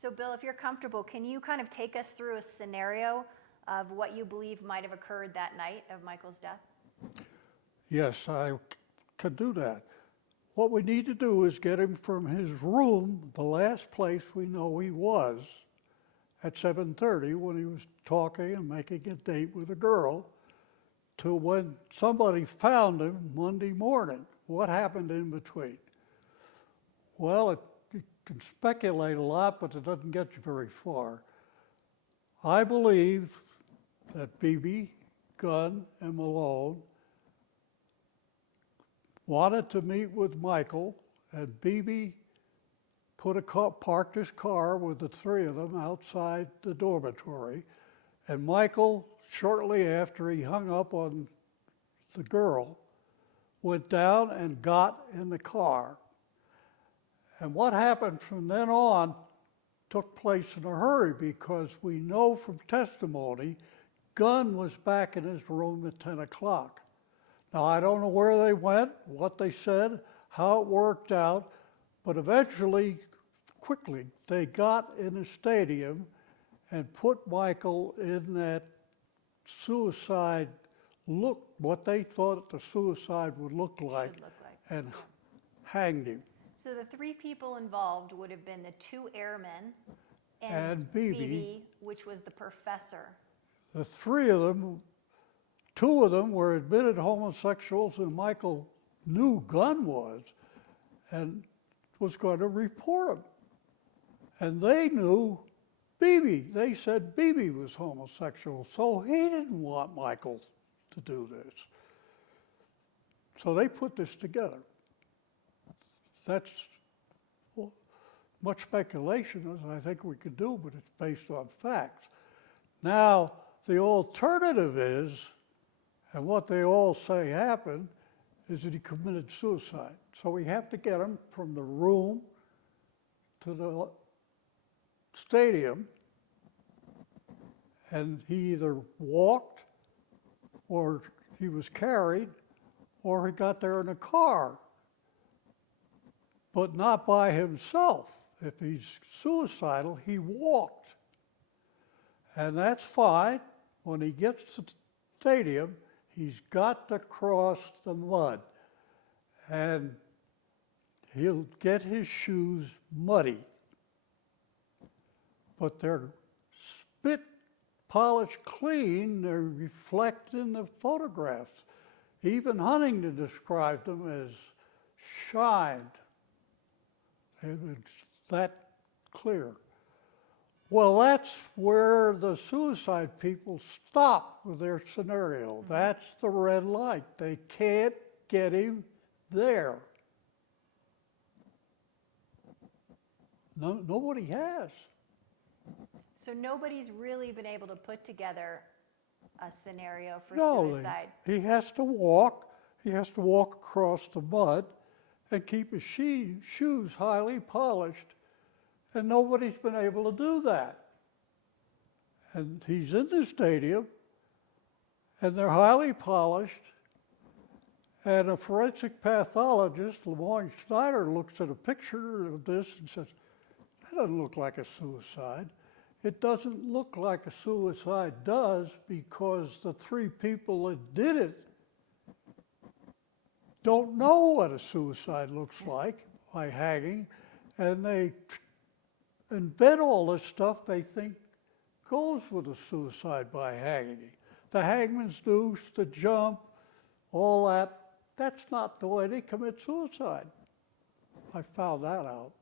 So Bill, if you're comfortable, can you kind of take us through a scenario of what you believe might have occurred that night of Michael's death? Yes, I can do that. What we need to do is get him from his room, the last place we know he was, at 7:30 when he was talking and making a date with a girl, to when somebody found him Monday morning. What happened in between? Well, you can speculate a lot, but it doesn't get you very far. I believe that Beebe, Gunn, and Malone wanted to meet with Michael, and Beebe parked his car with the three of them outside the dormitory, and Michael, shortly after he hung up on the girl, went down and got in the car. And what happened from then on took place in a hurry, because we know from testimony Gunn was back in his room at 10 o'clock. Now, I don't know where they went, what they said, how it worked out, but eventually, quickly, they got in the stadium and put Michael in that suicide look, what they thought the suicide would look like, and hanged him. So the three people involved would have been the two airmen And Beebe. Beebe, which was the professor. The three of them, two of them were admitted homosexuals, and Michael knew Gunn was, and was going to report them. And they knew Beebe. They said Beebe was homosexual, so he didn't want Michael to do this. So they put this together. That's much speculation as I think we could do, but it's based on facts. Now, the alternative is, and what they all say happened, is that he committed suicide. So we have to get him from the room to the stadium, and he either walked, or he was carried, or he got there in a car, but not by himself. If he's suicidal, he walked. And that's fine. When he gets to the stadium, he's got to cross the mud, and he'll get his shoes muddy. But they're spit polished clean, they reflect in the photographs. Even Huntington described them as shined. It's that clear. Well, that's where the suicide people stop with their scenario. That's the red light. They can't get him there. No, nobody has. So nobody's really been able to put together a scenario for No, suicide. he has to walk. He has to walk across the mud and keep his shoes highly polished, and nobody's been able to do that. And he's in the stadium, and they're highly polished, and a forensic pathologist, Lemoyne Schneider, looks at a picture of this and says, that doesn't look like a suicide. It doesn't look like a suicide does, because the three people that did it don't know what a suicide looks like by hanging, and they invent all this stuff they think goes with a suicide by hanging. The hangman's noose, the jump, all that, that's not the way they commit suicide. I found that out.